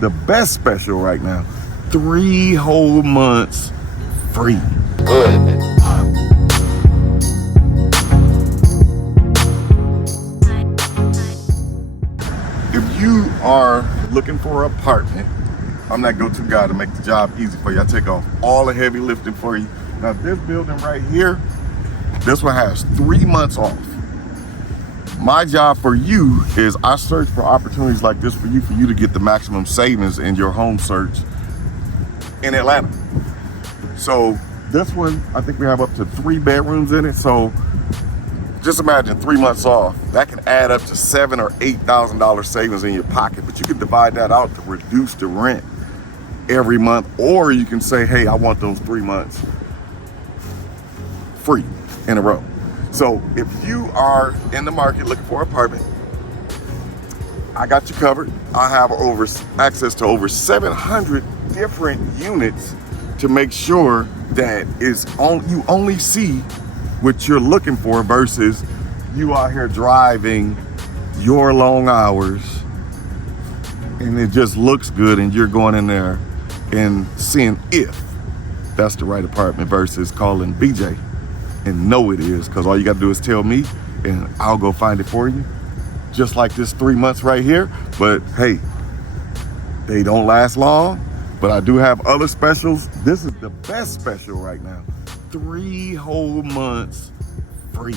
the best special right now. 3 whole months free. If you are looking for an apartment, I'm that go-to guy to make the job easy for you. I take off all the heavy lifting for you. Now this building right here, this one has 3 months off. My job for you is I search for opportunities like this for you to get the maximum savings in your home search in Atlanta. So this one, I think we have up to 3 bedrooms in it. So just imagine 3 months off. That can add up to $7,000 or $8,000 savings in your pocket, but you can divide that out to reduce the rent every month, or you can say, hey, I want those 3 months free in a row. So if you are in the market looking for an apartment, I got you covered. I have access to over 700 different units to make sure that you only see what you're looking for versus you out here driving your long hours and it just looks good and you're going in there and seeing if that's the right apartment versus calling BJ and know it is, because all you got to do is tell me and I'll go find it for you, just like this 3 months right here. But hey, they don't last long, but I do have other specials. This is the best special right now. 3 whole months free.